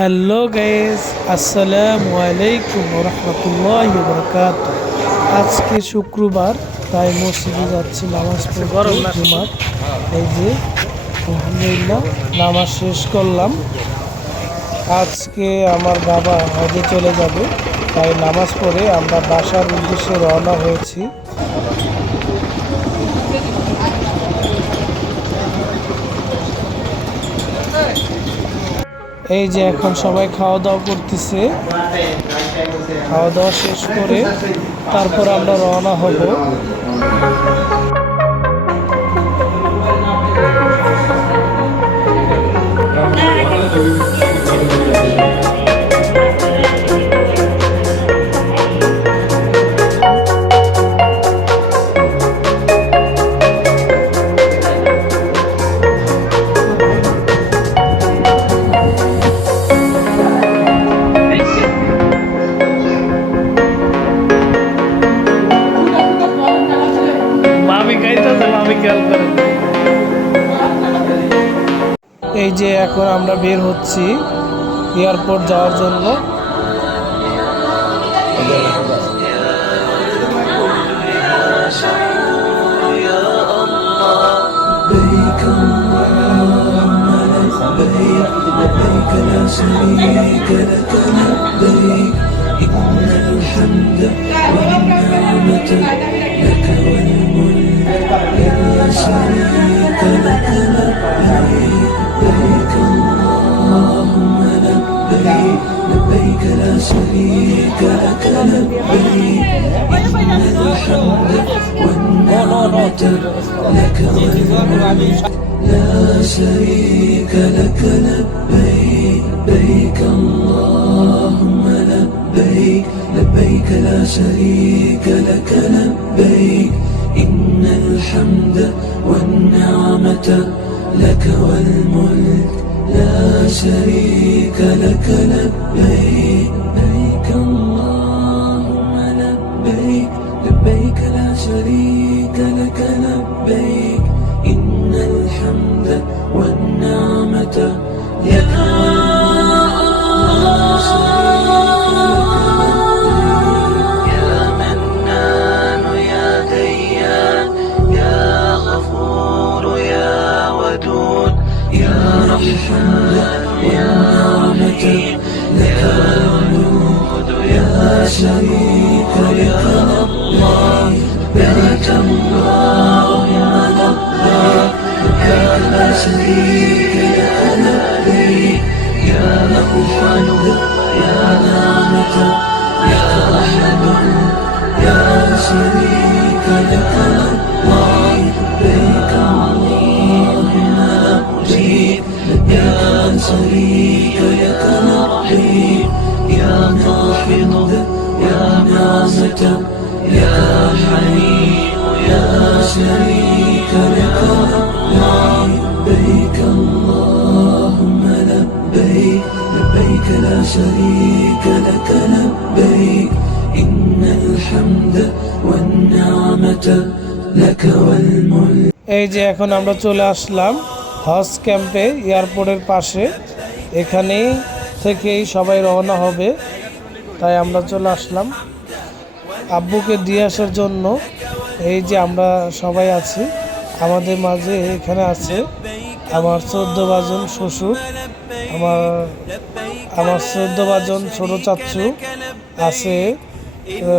Hello guys, আসসালামু আলাইকুম ওয়া রাহমাতুল্লাহি ওয়া বারাকাতুহু। আজকে শুক্রবার, তাই মসজিদে যাচ্ছি নামাজ পড়তে জুমার। এই যে আলহামদুলিল্লাহ নামাজ শেষ করলাম। আজকে আমার বাবা হজে চলে যাবে, তাই নামাজ পড়ে আমরা বাসার উদ্দেশ্যে রওনা হয়েছি। এই যে এখন সবাই খাওয়া দাওয়া করতেছে, খাওয়া দাওয়া শেষ করে তারপর আমরা রওনা হব। এই যে এখন আমরা বের হচ্ছি এয়ারপোর্ট যাওয়ার জন্য। لبيك لا شريك لك لبيك إن الحمد والنعمة لك والملك لا شريك لك لبيك لبيك اللهم لبيك لبيك لا شريك لك لبيك إن الحمد والنعمة لك والملك لا شريك لك لبيك لبيك اللهم لبيك لبيك لا شريك لك لبيك إن الحمد والنعمة لك يا منان يا ديان يا غفور يا ودود يا رحمن يا رحيم يا ودود يا شريك لك الله لبيك الله يا لبيك يا لا شريك لك لبيك يا مغفر يا نعمة يا أحد يا شريك لك الله لبيك اللهم مجيب يا شريك لك رحيم يا قاحض يا نعمة يا حليم يا شريك لك الله لبيك اللهم لبيك لبيك لا شريك لك لبيك إن الحمد والنعمة لك والملك। এই যে এখন আমরা চলে আসলাম হজ ক্যাম্পে, এয়ারপোর্টের পাশে। এখানেই থেকেই সবাই রওনা হবে, তাই আমরা চলে আসলাম আব্বুকে দিয়ে আসার জন্য। এই যে আমরা সবাই আছি, আমাদের মাঝে এখানে আছে আমার 14 বাজন শ্বশুর, আমার 14 বাজন ছোট চাচ্চু আছে,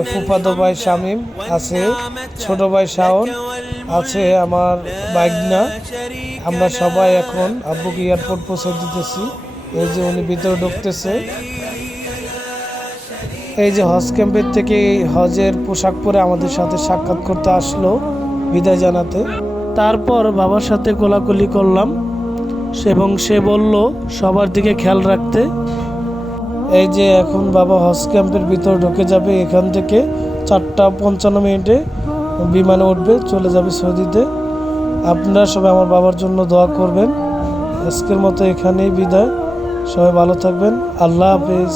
ফুফাতো ভাই শামীম আছে, ছোট ভাই শাওন আছে, আমার বাগনা। আমরা সবাই এখন আব্বুকে এয়ারপোর্ট পৌঁছে দিতেছি। এই যে উনি ভিতরে ঢুকতেছে। এই যে হজ ক্যাম্পের থেকে হজের পোশাক পরে আমাদের সাথে সাক্ষাৎ করতে আসলো বিদায় জানাতে। তারপর বাবার সাথে কোলাকুলি করলাম এবং সে বলল সবার দিকে খেয়াল রাখতে। এই যে এখন বাবা হজ ক্যাম্পের ভিতর ঢুকে যাবে। এখান থেকে 4:55 বিমানে উঠবে, চলে যাবে সৌদিতে। আপনারা সবাই আমার বাবার জন্য দোয়া করবেন। আজকের মতো এখানেই বিদায়, সবাই ভালো থাকবেন। আল্লাহ হাফেজ।